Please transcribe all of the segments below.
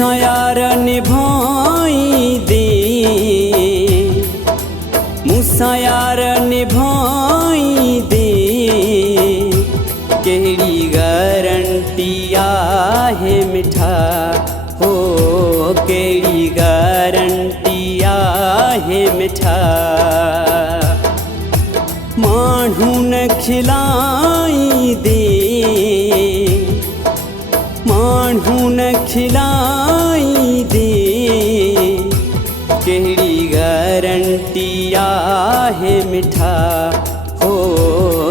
मूंसां यार निभाई दे, मूंसां यार निभाई दे, केड़ी गारंटी आहे मिठा हो, केड़ी गारंटी आहे मिठा। माण्हू न खिलाई दे, माण्हू न खिलाई दे, केड़ी गारंटी आहे मिठा हो,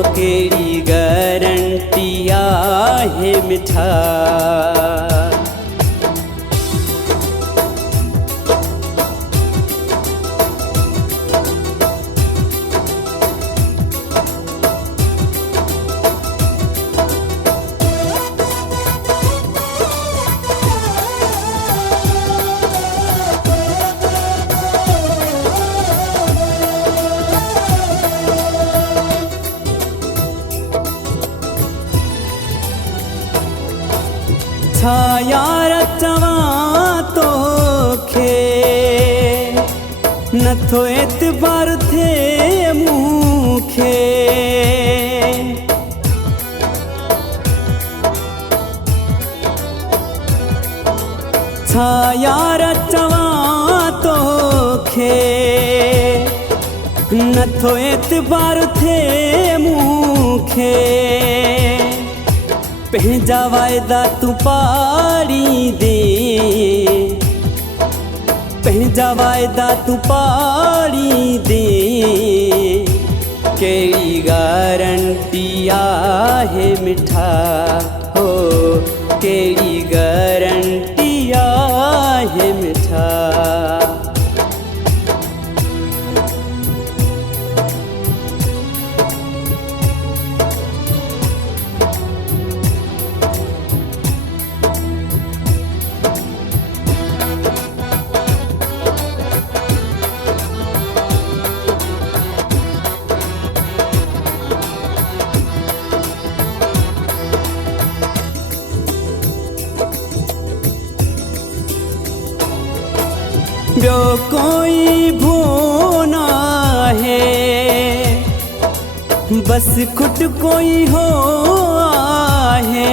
केड़ी गारंटी आहे मिठा। छा यार चवां तोखे, नथो एतबार थिए मूंखे। छा यार चवां तोखे, नथो एतबार थिए मूंखे। पंहिंजा वाइदा तू पाड़ी दे, पंहिंजा वाइदा तू पाड़ी दे, केड़ी गारंटी आहे मिठा हो, केड़ी गारंटी आहे मिठा। ॿियो कोई भो न आहे, बस खुट कोई हो आहे।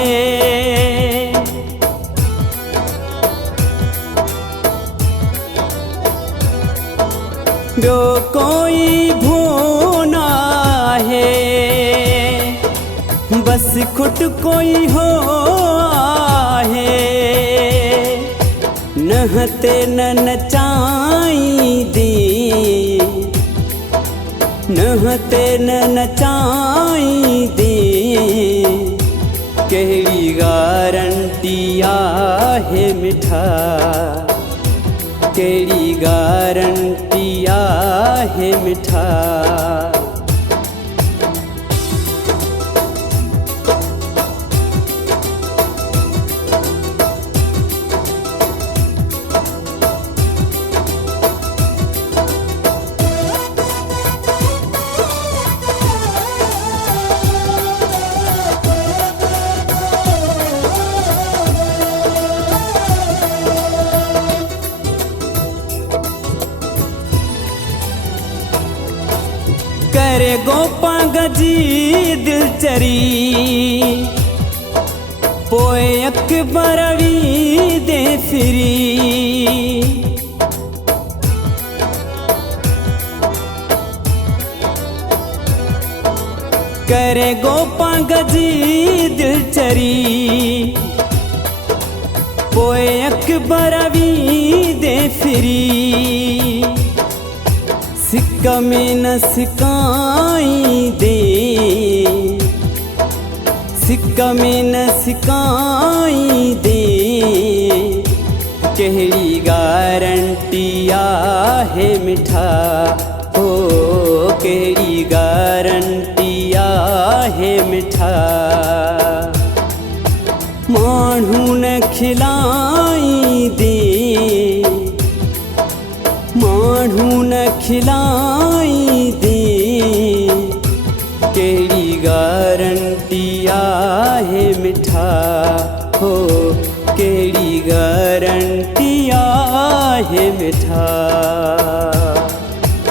ॿियो कोई भो न आहे, बस खुट कोई हो आहे। नहते न नचाई दे, नहते न नचाई दे, केड़ी गारंटी आहे मिठा, केड़ी गारंटी आहे मिठा। करे गोपांग जी दिलचरी, पोए अकबर वी दे फिरी। करे गोपांग जी दिलचरी, पोए अकबर वी दे फिरी। सिक में न सिकाई दे, सिक में न सिकाई दे, केड़ी गारंटी आहे मिठा हो, केड़ी गारंटी आहे मिठा। माण्हू न खिलाई दे, माण्हू न खिलाई दे, केड़ी गारंटी आहे मिठा।